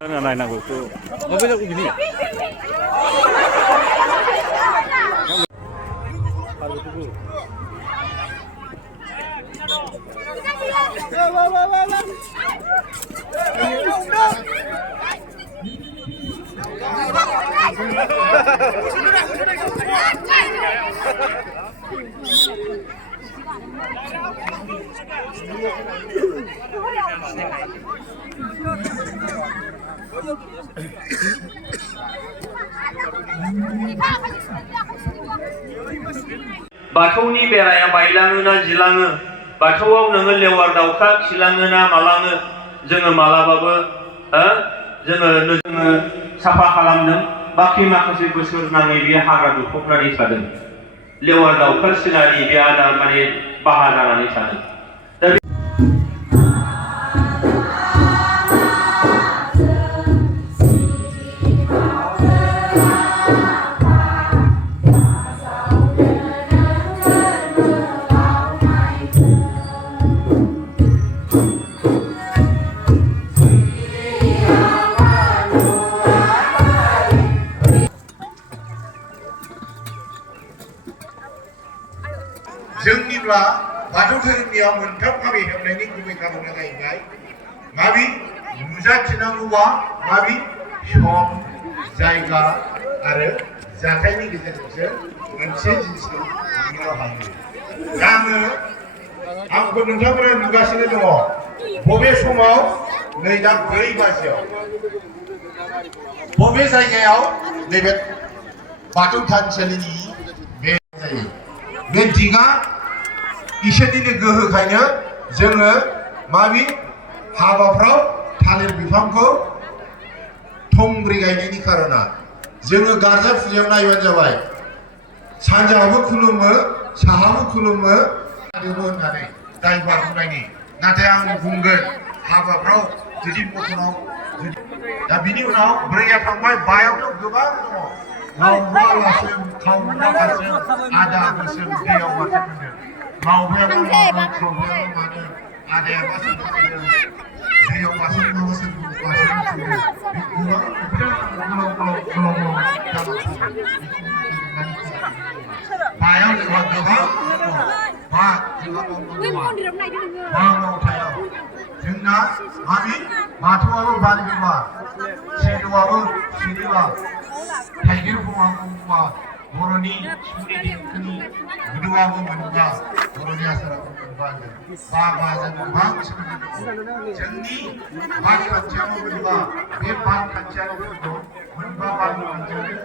나나나고 또 너무 자꾸 비니. बाथौनि बेराया बायलाङो ना जिलाङो बाथौआव नोङो लेवार दाउखा खिलाङो ना मालाङो जोङो मालाबाबो जोङो साफा खालामदों बाखि माखासे बोसोर नाङै बे हाग्रा दुफबनानै थादों लेवार दाउखा सिलानि बे आदार माने बाहा जानानै थादों जोंनिब्ला बाथौ धोरोमनियाव मोनथाम माबि हेबनायनि गुबै खारना जाहैबाय माबि नुजाथिनांगौबा माबि सम जायगा आरो जाथायनि गेजेरजोंसो मोनसे जिनिसखौ नुनो हायो दा आंबो नोंथांमोना नुगासिनो दङ बबे समाव नै दा 4 बाजियाव बबे जायगायाव नैबे बाथौ थानसालिनि बे जायो बे दिगा इसोरनिनो गोहोखायनो जोङो माबि हाबाफ्राव थालिर बिफांखौ थंब्रै गायनायनि खारना जोङो गारजा फुजायाव नायबानो जाबाय सानजाहाबो खुलुमो साहाबो खुलुमो होननानै दाय बारनायनि नाथाय आं बुंगोन हाबाफ्राव जुदि मथनाव दा बिनि उनाव 4 थांबाय 5आवथ' गोबां दङ मावबालासिम खावबालासिम आदा गोसोम दैयाव बाथौ होनो मावबायाबो खावबायाबो मानो आदाया बासो होनो दैयाव बासो मावसो बासो होनो बायाव जोंहा गोबां मा जोंहा मावथायाव जोंना माबि बाथौआबो बालिबा सिजौआबो सिरिबा थाइगिर बुङा बर'नि सुनि देंखोनि गुदुआबो मोनबा बर'नि आसाराबो मोनबा बाबाजों गोबां सोमोन्दो जोंनि बान खान्थियाबो मोनबा बे बान खान्थियाबो मोनबा बान खान्थियानो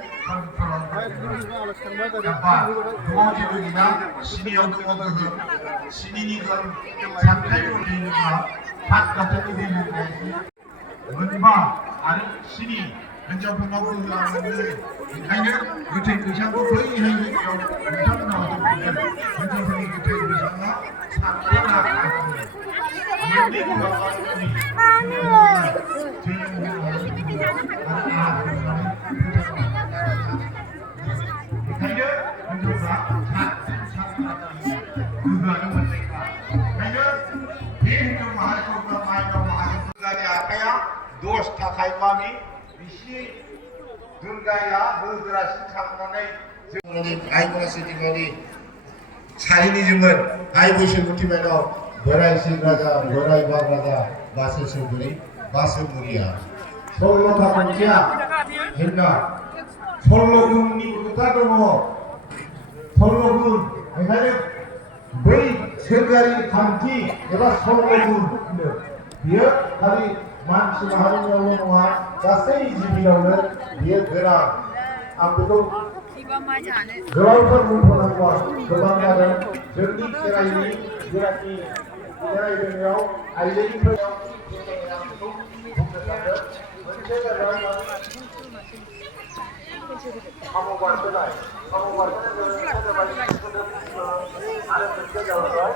दा दङ जेबो गैला सिनियाव दङ गोहो सिनिनि सानथाय दङब्ला फात गाथानि दै लोंनायसो मोनबा आरो सिनि हिन्जावफोरनाव गोहोआ मोननो ओंखायनो गोथै बैसांखौ बैहाय जायगायाव नोंथांमोना हिन्जावफोरनि गोथै बैसाङा सातथा मोननै गोहोआनि ओंखायनो हिन्जावफ्रा गोहोआनो मोननायखा ओंखायनो बे हिन्जाव माहारिखौ माइनाव माहारिफोरनि आखाइया 10 थाखाय मामि बिसि दुर्गाया गोहोगोरासिन खालामनानै जोंनि आइ गणेशनि सारिनिजोंमोन आइ बैसोमुथि माइनाव बोराय सिं राजा बोराय बाग राजा बासो सौधुरि बासो मुरिया 16था खनसेया जोंना 16 गुननि खोथा दङ 16 गुन ओंखायनो बै सोरगोआरि खान्थि एबा 16 गुन बियो खालि मानसि माहारिनियावल' नङा गासै जिबियावनो बियो गोनां आं बेखौ गोलावथार बुंथ'नांगौआ गोबां जादों जोंनि खेराइनि जेनाखि खेराइ रोङाव आइजोनिफ्राय आं बेखौ बुंनो सानदों मोनसे जाबाय खामाव बारबोनाय खामाव बारबोनाय जाबाय आरो मोनसे जाबाय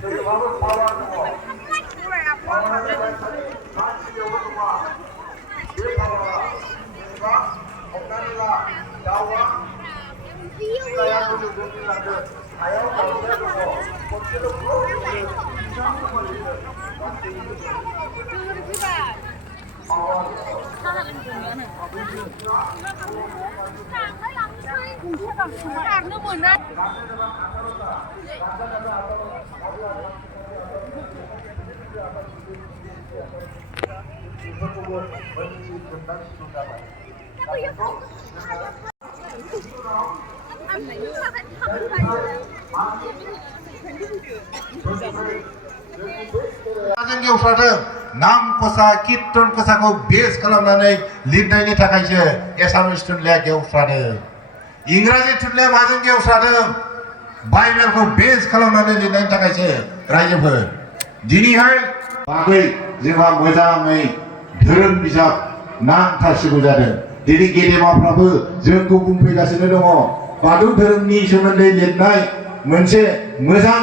धोरोमाबो पावार दङ पावारा जाबाय खालि मानसिनियावल' नङा बे पावारा जेनेबा हमनानै ला दाउआ सिलाया गोजौजों बिरलांदों हायाव दाउसा दङ खनसेल' ग्रोब फैयो बिफांखौ मोनहैयो गेवस्रादों नाम खसा कीर्तन खसाखौ बेस खालामनानै लिरनायनि थाखायसो एसामिस थुनलाइया गेवस्रादों इंराजि थुनलाइया माजों गेवस्रादों बाइबेलखौ बेस खालामनानै लिरनायनि थाखायसो रायजोफोर दिनैहाय बागै जोंहा मोजाङै धोरोम बिजाब नांथारसिगौ जादों दिनै गेदेमाफ्राबो जोंखौ बुंफैगासिनो दङ बाथौ धोरोमनि सोमोन्दै लिरनाय मोनसे मोजां